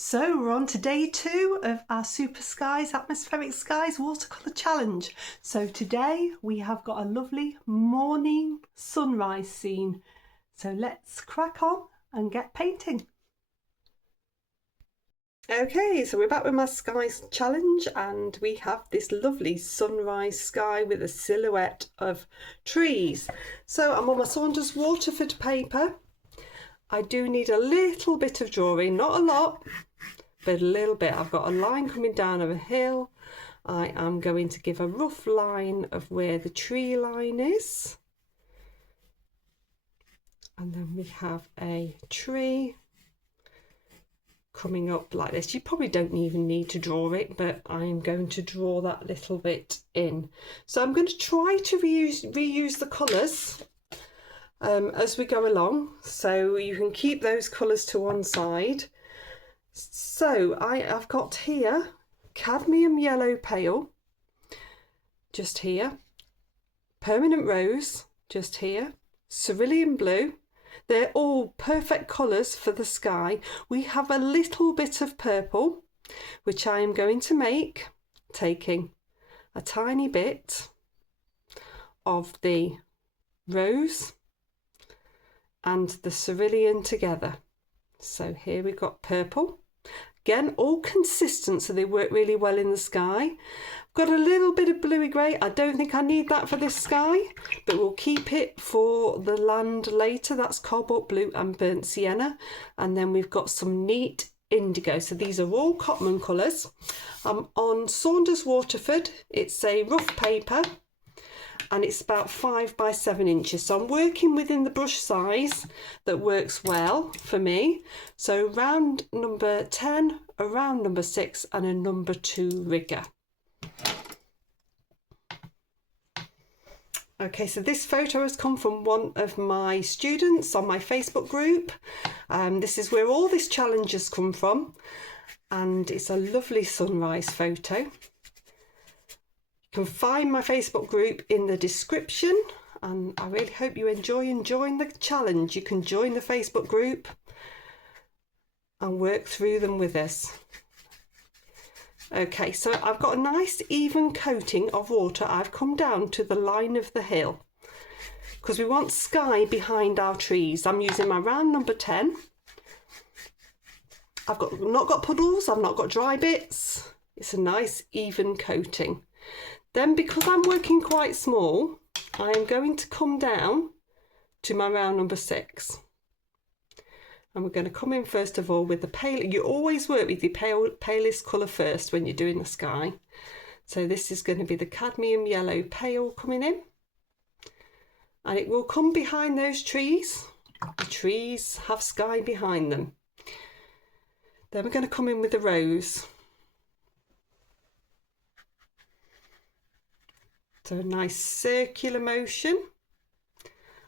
So we're on to day 2 of our Super Skies, Atmospheric Skies Watercolour Challenge. So today we have got a lovely morning sunrise scene. So let's crack on and get painting. Okay, so we're back with my Skies Challenge and we have this lovely sunrise sky with a silhouette of trees. So I'm on my Saunders Waterford paper. I do need a little bit of drawing, not a lot, but a little bit. I've got a line coming down of a hill. I am going to give a rough line of where the tree line is. And then we have a tree coming up like this. You probably don't even need to draw it, but I'm going to draw that little bit in. So I'm going to try to reuse the colours as we go along, so you can keep those colours to one side. So I've got here cadmium yellow pale, just here, permanent rose, just here, cerulean blue. They're all perfect colours for the sky. We have a little bit of purple, which I am going to make, taking a tiny bit of the rose and the cerulean together. So here we've got purple. Again, all consistent, so they work really well in the sky. I've got a little bit of bluey grey. I don't think I need that for this sky, but we'll keep it for the land later. That's cobalt blue and burnt sienna. And then we've got some neat indigo. So these are all Cotman colours. I'm on Saunders Waterford. It's a rough paper and it's about 5 by 7 inches. So I'm working within the brush size that works well for me. So round number 10, a round number 6 and a number 2 rigger. Okay, so this photo has come from one of my students on my Facebook group. This is where all this challenge has come from, and it's a lovely sunrise photo. You can find my Facebook group in the description, and I really hope you enjoy the challenge. You can join the Facebook group and work through them with us. Okay, so I've got a nice even coating of water. I've come down to the line of the hill because we want sky behind our trees. I'm using my round number 10. I've not got puddles, I've not got dry bits. It's a nice even coating. Then, because I'm working quite small, I am going to come down to my round number 6. And we're going to come in first of all with the pale. You always work with the palest colour first when you're doing the sky. So this is going to be the cadmium yellow pale coming in. And it will come behind those trees. The trees have sky behind them. Then we're going to come in with the rose. So a nice circular motion.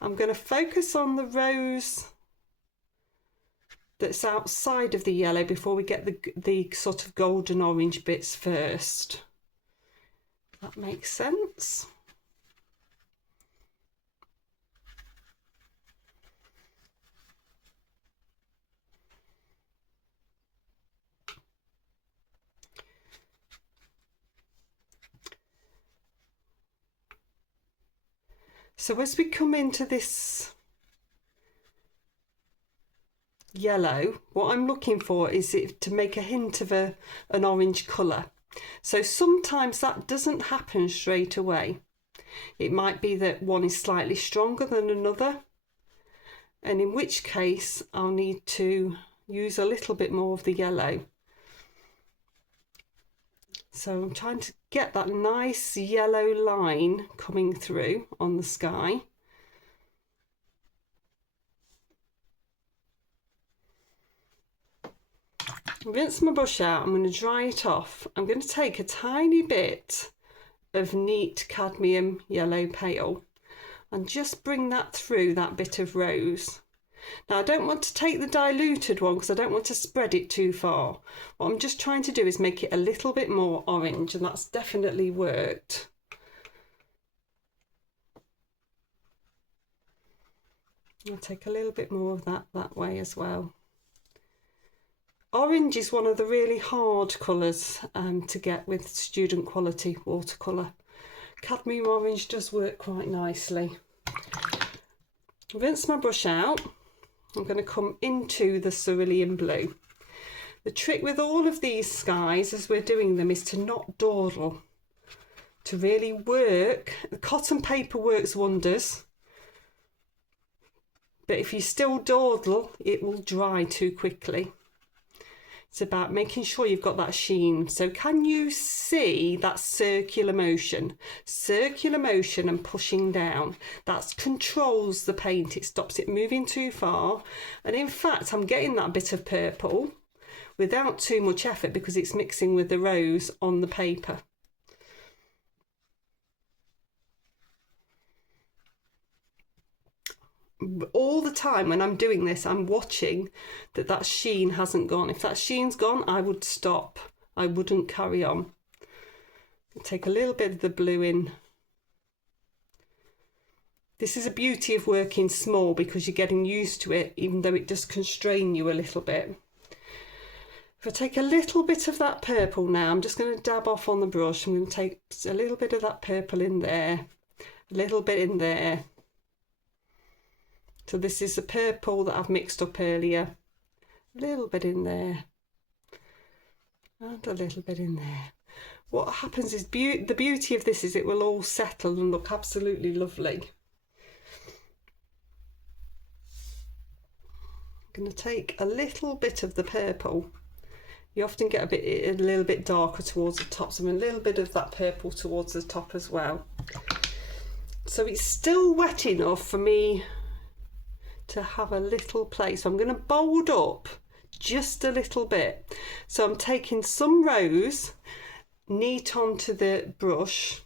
I'm going to focus on the rose that's outside of the yellow before we get the sort of golden orange bits first. That makes sense. So as we come into this yellow, what I'm looking for is it to make a hint of an orange colour. So sometimes that doesn't happen straight away. It might be that one is slightly stronger than another, and in which case I'll need to use a little bit more of the yellow. So I'm trying to get that nice yellow line coming through on the sky. Rinse my brush out, I'm going to dry it off. I'm going to take a tiny bit of neat cadmium yellow pale and just bring that through that bit of rose. Now I don't want to take the diluted one because I don't want to spread it too far. What I'm just trying to do is make it a little bit more orange, and that's definitely worked. I'll take a little bit more of that way as well. Orange is one of the really hard colours to get with student quality watercolour. Cadmium orange does work quite nicely. Rinse my brush out. I'm going to come into the cerulean blue. The trick with all of these skies as we're doing them is to not dawdle, to really work. The cotton paper works wonders, but if you still dawdle, it will dry too quickly. It's about making sure you've got that sheen. So can you see that circular motion? Circular motion and pushing down. That controls the paint. It stops it moving too far. And in fact, I'm getting that bit of purple without too much effort because it's mixing with the rose on the paper. All the time when I'm doing this, I'm watching that sheen hasn't gone. If that sheen's gone, I would stop. I wouldn't carry on. Take a little bit of the blue in. This is a beauty of working small because you're getting used to it, even though it does constrain you a little bit. If I take a little bit of that purple now, I'm just going to dab off on the brush. I'm going to take a little bit of that purple in there, a little bit in there. So this is the purple that I've mixed up earlier. A little bit in there. And a little bit in there. What happens is the beauty of this is it will all settle and look absolutely lovely. I'm going to take a little bit of the purple. You often get a little bit darker towards the top, so a little bit of that purple towards the top as well. So it's still wet enough for me to have a little play. So I'm going to bold up just a little bit. So I'm taking some rose neat onto the brush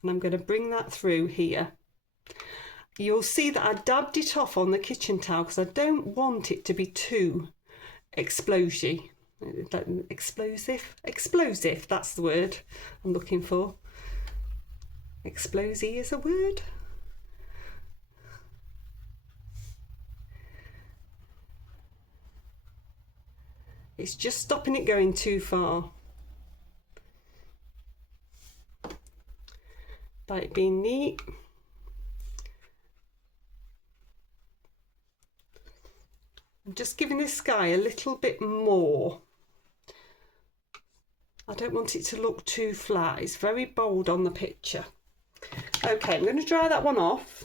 and I'm going to bring that through here. You'll see that I dabbed it off on the kitchen towel because I don't want it to be too explosive, that's the word I'm looking for. Explosive is a word. It's just stopping it going too far. By it being neat. I'm just giving this sky a little bit more. I don't want it to look too flat. It's very bold on the picture. Okay, I'm going to dry that one off.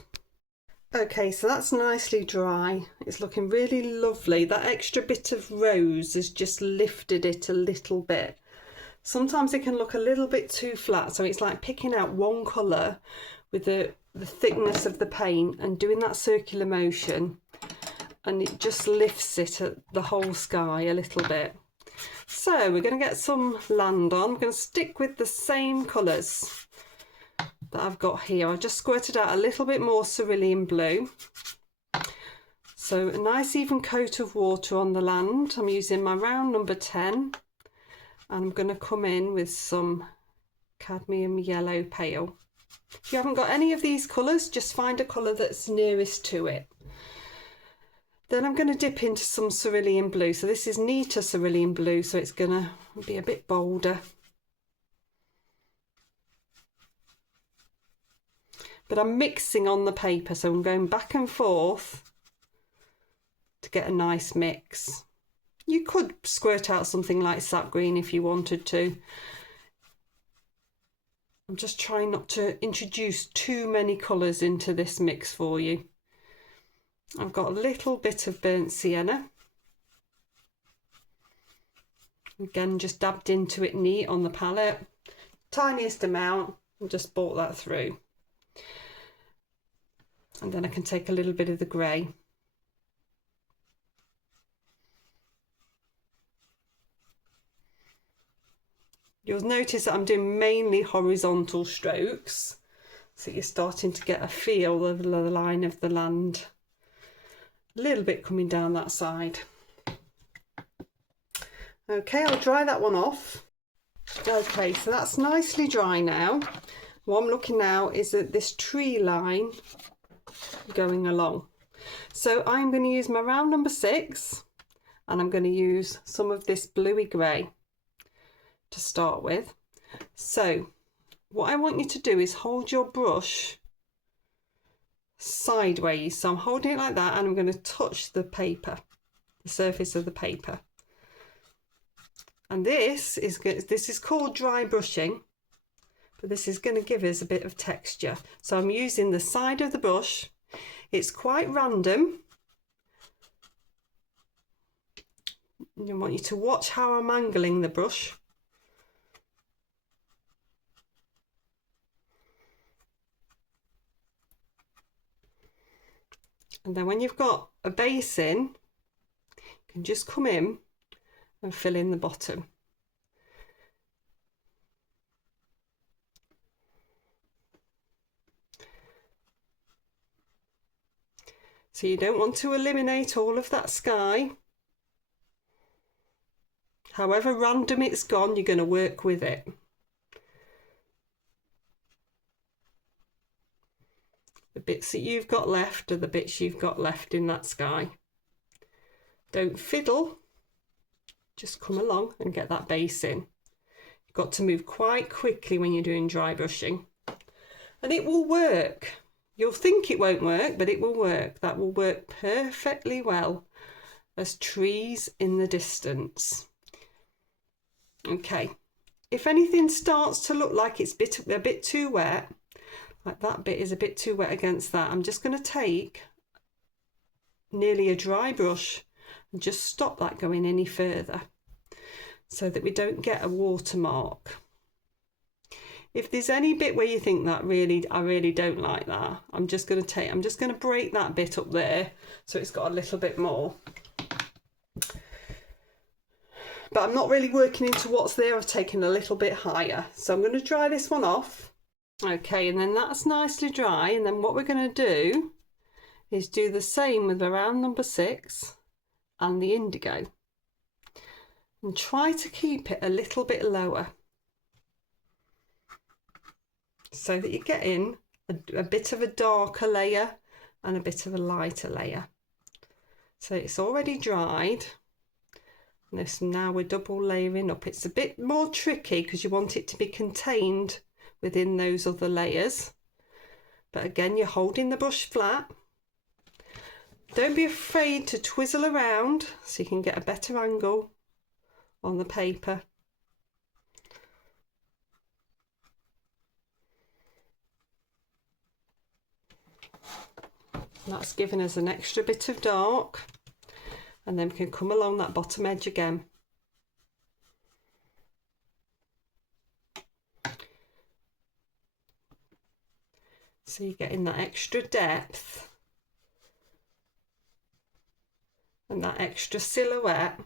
Okay, so that's nicely dry. It's looking really lovely. That extra bit of rose has just lifted it a little bit. Sometimes it can look a little bit too flat, so it's like picking out one colour with the thickness of the paint and doing that circular motion, and it just lifts it at the whole sky a little bit. So we're going to get some land on. I'm going to stick with the same colours that I've got here. I just squirted out a little bit more cerulean blue. So a nice even coat of water on the land. I'm using my round number 10 and I'm going to come in with some cadmium yellow pale. If you haven't got any of these colours, just find a colour that's nearest to it. Then I'm going to dip into some cerulean blue. So this is neater cerulean blue, so it's going to be a bit bolder. But I'm mixing on the paper, so I'm going back and forth to get a nice mix. You could squirt out something like sap green if you wanted to. I'm just trying not to introduce too many colours into this mix for you. I've got a little bit of burnt sienna. Again, just dabbed into it neat on the palette. Tiniest amount, and just brought that through. And then I can take a little bit of the grey. You'll notice that I'm doing mainly horizontal strokes, so you're starting to get a feel of the line of the land. A little bit coming down that side. Okay, I'll dry that one off. Okay, so that's nicely dry now. What I'm looking now is at this tree line going along. So I'm going to use my round number 6, and I'm going to use some of this bluey grey to start with. So what I want you to do is hold your brush sideways. So I'm holding it like that, and I'm going to touch the paper, the surface of the paper. And this is called dry brushing, but this is going to give us a bit of texture. So I'm using the side of the brush. It's quite random. I want you to watch how I'm angling the brush. And then when you've got a base in, you can just come in and fill in the bottom. So you don't want to eliminate all of that sky. However random it's gone, you're going to work with it. The bits that you've got left are the bits you've got left in that sky. Don't fiddle, just come along and get that base in. You've got to move quite quickly when you're doing dry brushing, and it will work. You'll think it won't work, but it will work. That will work perfectly well as trees in the distance. Okay, if anything starts to look like it's a bit too wet, like that bit is a bit too wet against that, I'm just going to take nearly a dry brush and just stop that going any further so that we don't get a watermark. If there's any bit where you think that I really don't like that, I'm just going to break that bit up there so it's got a little bit more. But I'm not really working into what's there. I've taken a little bit higher. So I'm going to dry this one off. Okay, and then that's nicely dry. And then what we're going to do is do the same with the round number 6 and the indigo. And try to keep it a little bit lower, so that you're getting a bit of a darker layer and a bit of a lighter layer. So it's already dried. Now we're double layering up. It's a bit more tricky because you want it to be contained within those other layers. But again, you're holding the brush flat. Don't be afraid to twizzle around so you can get a better angle on the paper. That's given us an extra bit of dark, and then we can come along that bottom edge again. So you're getting that extra depth and that extra silhouette.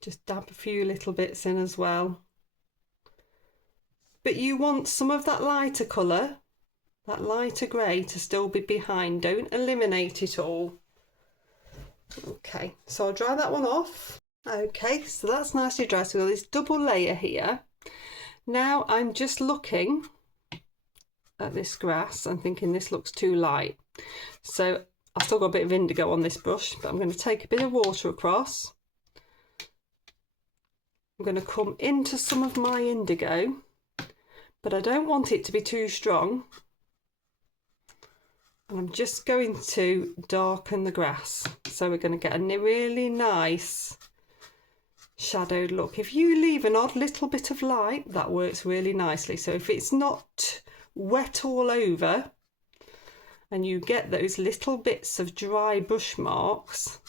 Just dab a few little bits in as well. But you want some of that lighter colour, that lighter grey, to still be behind. Don't eliminate it all. Okay, so I'll dry that one off. Okay, so that's nicely dry. So we've got this double layer here. Now I'm just looking at this grass and thinking this looks too light. So I've still got a bit of indigo on this brush, but I'm going to take a bit of water across. I'm going to come into some of my indigo, but I don't want it to be too strong. And I'm just going to darken the grass. So we're going to get a really nice shadowed look. If you leave an odd little bit of light, that works really nicely. So if it's not wet all over and you get those little bits of dry brush marks,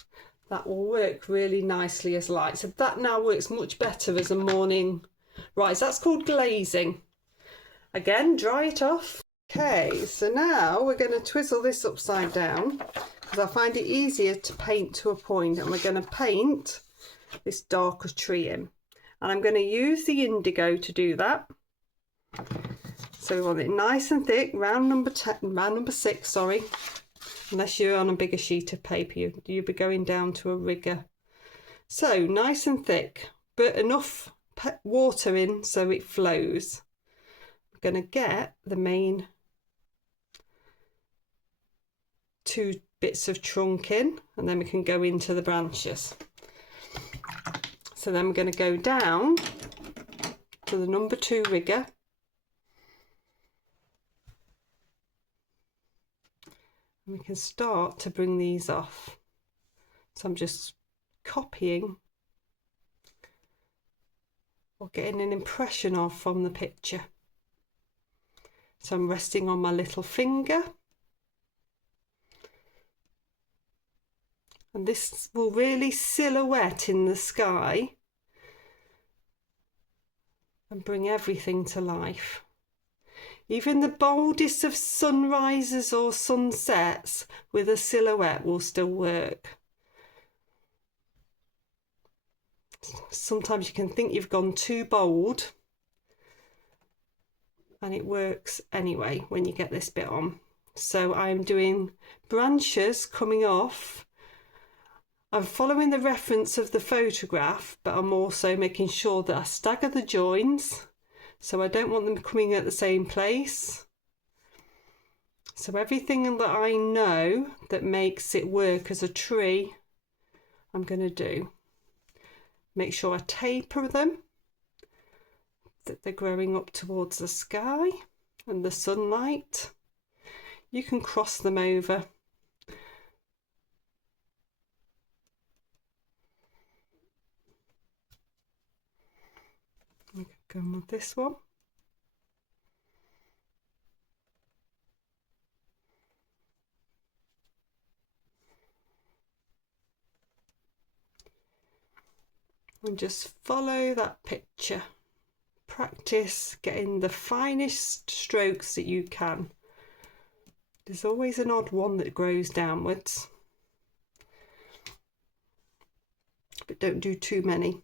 that will work really nicely as light. So that now works much better as a morning rise. That's called glazing. Again, dry it off. Okay, so now we're going to twizzle this upside down because I find it easier to paint to a point, and we're going to paint this darker tree in. And I'm going to use the indigo to do that. So we want it nice and thick, round number 6, sorry. Unless you're on a bigger sheet of paper, you'll be going down to a rigger. So nice and thick, but enough water in so it flows. I'm going to get the main 2 bits of trunk in, and then we can go into the branches. So then we're going to go down to the number 2 rigger, and we can start to bring these off. So I'm just copying or getting an impression of from the picture. So I'm resting on my little finger, and this will really silhouette in the sky and bring everything to life. Even the boldest of sunrises or sunsets with a silhouette will still work. Sometimes you can think you've gone too bold, and it works anyway when you get this bit on. So I'm doing branches coming off. I'm following the reference of the photograph, but I'm also making sure that I stagger the joins, so I don't want them coming at the same place. So everything that I know that makes it work as a tree, I'm going to do. Make sure I taper them, that they're growing up towards the sky and the sunlight. You can cross them over. We can go with this one. And just follow that picture. Practice getting the finest strokes that you can. There's always an odd one that grows downwards, but don't do too many.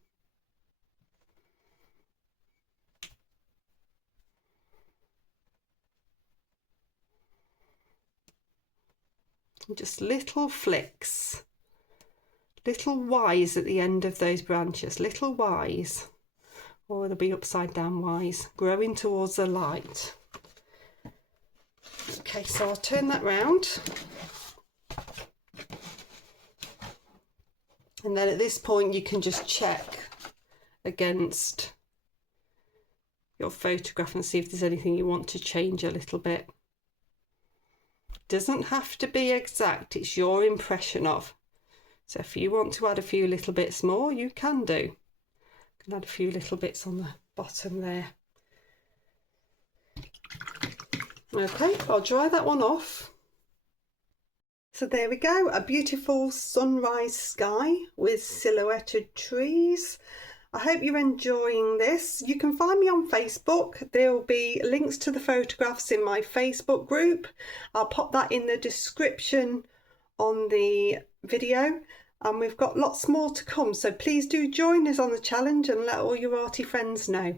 And just little flicks. Little Y's at the end of those branches, little Y's, or they'll be upside down Y's, growing towards the light. Okay, so I'll turn that round. And then at this point you can just check against your photograph and see if there's anything you want to change a little bit. Doesn't have to be exact, it's your impression of. So if you want to add a few little bits more, you can do. You can add a few little bits on the bottom there. Okay, I'll dry that one off. So there we go, a beautiful sunrise sky with silhouetted trees. I hope you're enjoying this. You can find me on Facebook. There will be links to the photographs in my Facebook group. I'll pop that in the description on the video, and we've got lots more to come, so please do join us on the challenge and let all your arty friends know.